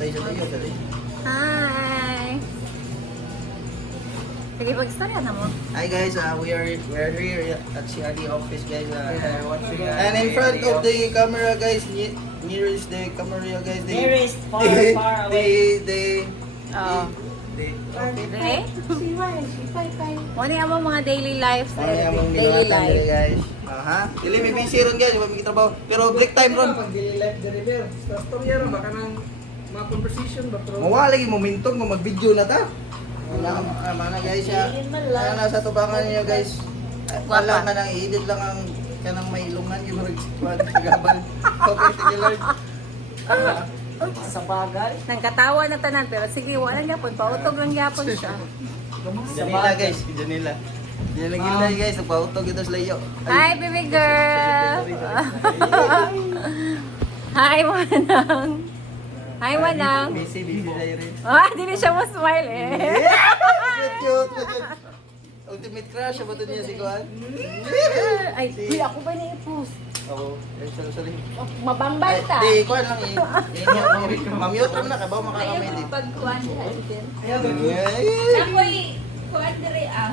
tayo sa iyo, dali. Hi! Sige, pag-storya na mo. Hi guys, we're here at CRD office guys. Watching, And in front of the camera guys, nearest the camera guys. Nearest, far away. Oo. Okay. Dire? Muna yung mga daily lives. Ano yung among Daily nilatan life. dili guys. Aha. Dili may busy ron guys, wala may trabaho. Pero break time ron. Pag daily life diri ber. Sa storya ron baka nang mga conversation ba pero Mawala lagi momentum mo mag-video na ta. Mana guys ya. Ano na sa tubangan niyo guys. Wala nga nang i-edit lang ang kanang may ilungan yung mga gabal. Okay, sige Lord. sa bagay. Nang katawa na tanan, pero sige, wala niya po. Pautog lang yapon siya. Janila guys, Janila. Janila gila guys, nagpautog ito sa layo. Hi, baby girl! Hi, Manang! Hi, Manang! Busy diary. Ah, hindi siya mo smile eh. Cute. Ultimate crush, ba ito niya si Kuan? Ay, di ako ba na-i-post? Oo, sorry. Mabambay ta. Di, Kuan lang eh. Mamute lang na, kabaw makakamay di. Pagkuhan siya. Ayan, Ay. Nakoy, kuhan dire ah.